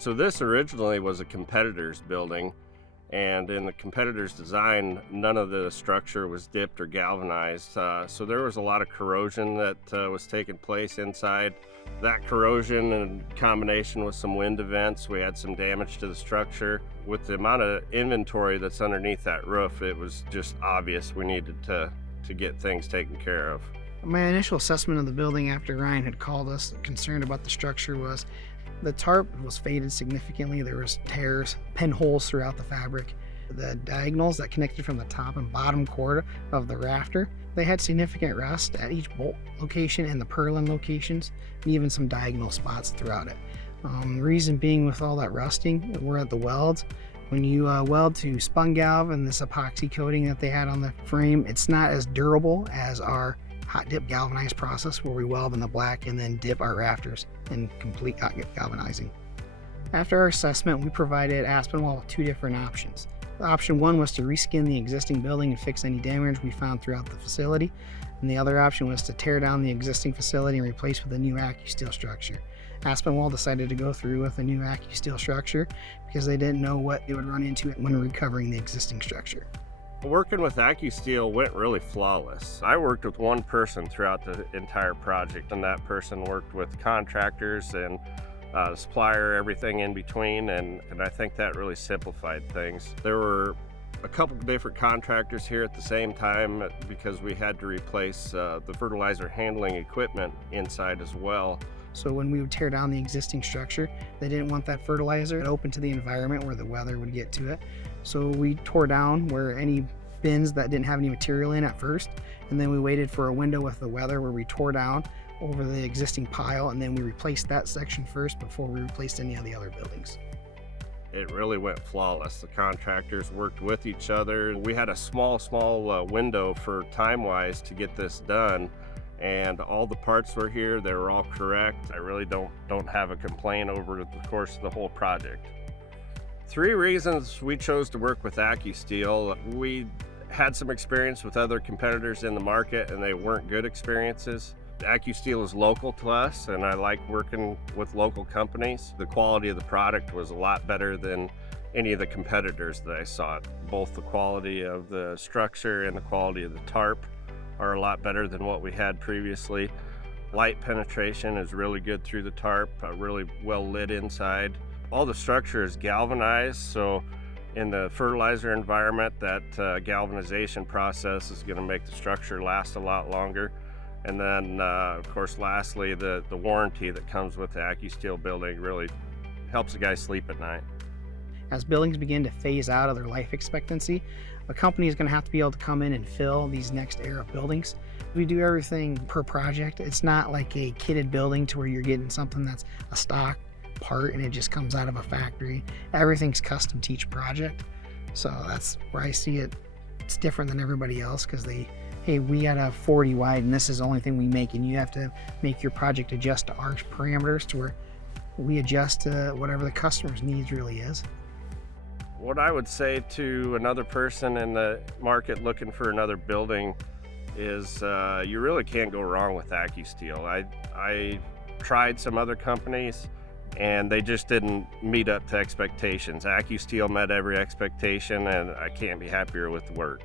So this originally was a competitor's building, and in the competitor's design, none of the structure was dipped or galvanized. So there was a lot of corrosion that was taking place inside. That corrosion, in combination with some wind events, we had some damage to the structure. With the amount of inventory that's underneath that roof, it was just obvious we needed to get things taken care of. My initial assessment of the building after Ryan had called us concerned about the structure was the tarp was faded significantly. There was tears, pinholes throughout the fabric. The diagonals that connected from the top and bottom cord of the rafter, they had significant rust at each bolt location and the purlin locations, and even some diagonal spots throughout it. Reason being, with all that rusting, we're at the welds. When you weld to spun galv and this epoxy coating that they had on the frame, it's not as durable as our hot dip galvanized process, where we weld in the black and then dip our rafters in complete hot dip galvanizing. After our assessment, we provided Aspinwall with two different options. Option one was to reskin the existing building and fix any damage we found throughout the facility, and the other option was to tear down the existing facility and replace with a new Accu-Steel structure. Aspinwall decided to go through with a new Accu-Steel structure because they didn't know what they would run into when recovering the existing structure. Working with Accu-Steel went really flawless. I worked with one person throughout the entire project, and that person worked with contractors and supplier, everything in between, and I think that really simplified things. There were a couple different contractors here at the same time because we had to replace the fertilizer handling equipment inside as well. So when we would tear down the existing structure, they didn't want that fertilizer open to the environment where the weather would get to it. So we tore down where any bins that didn't have any material in at first, and then we waited for a window with the weather where we tore down over the existing pile, and then we replaced that section first before we replaced any of the other buildings. It really went flawless. The contractors worked with each other. We had a small window for time-wise to get this done, and all the parts were here. They were all correct. I really don't have a complaint over the course of the whole project. 3 reasons we chose to work with Accu-Steel. We had some experience with other competitors in the market, and they weren't good experiences. Accu-Steel is local to us, and I like working with local companies. The quality of the product was a lot better than any of the competitors that I saw. Both the quality of the structure and the quality of the tarp are a lot better than what we had previously. Light penetration is really good through the tarp, really well lit inside. All the structure is galvanized, so in the fertilizer environment, that galvanization process is going to make the structure last a lot longer. And then, of course, lastly, the warranty that comes with the Accu-Steel building really helps the guy sleep at night. As buildings begin to phase out of their life expectancy, a company is going to have to be able to come in and fill these next era of buildings. We do everything per project. It's not like a kitted building to where you're getting something that's a stock part and it just comes out of a factory. Everything's custom to each project. So that's where I see it. It's different than everybody else because hey, we got a 40 wide and this is the only thing we make, and you have to make your project adjust to our parameters to where we adjust to whatever the customer's needs really is. What I would say to another person in the market looking for another building is you really can't go wrong with Accu-Steel. I tried some other companies and they just didn't meet up to expectations. Accu-Steel met every expectation, and I can't be happier with the work.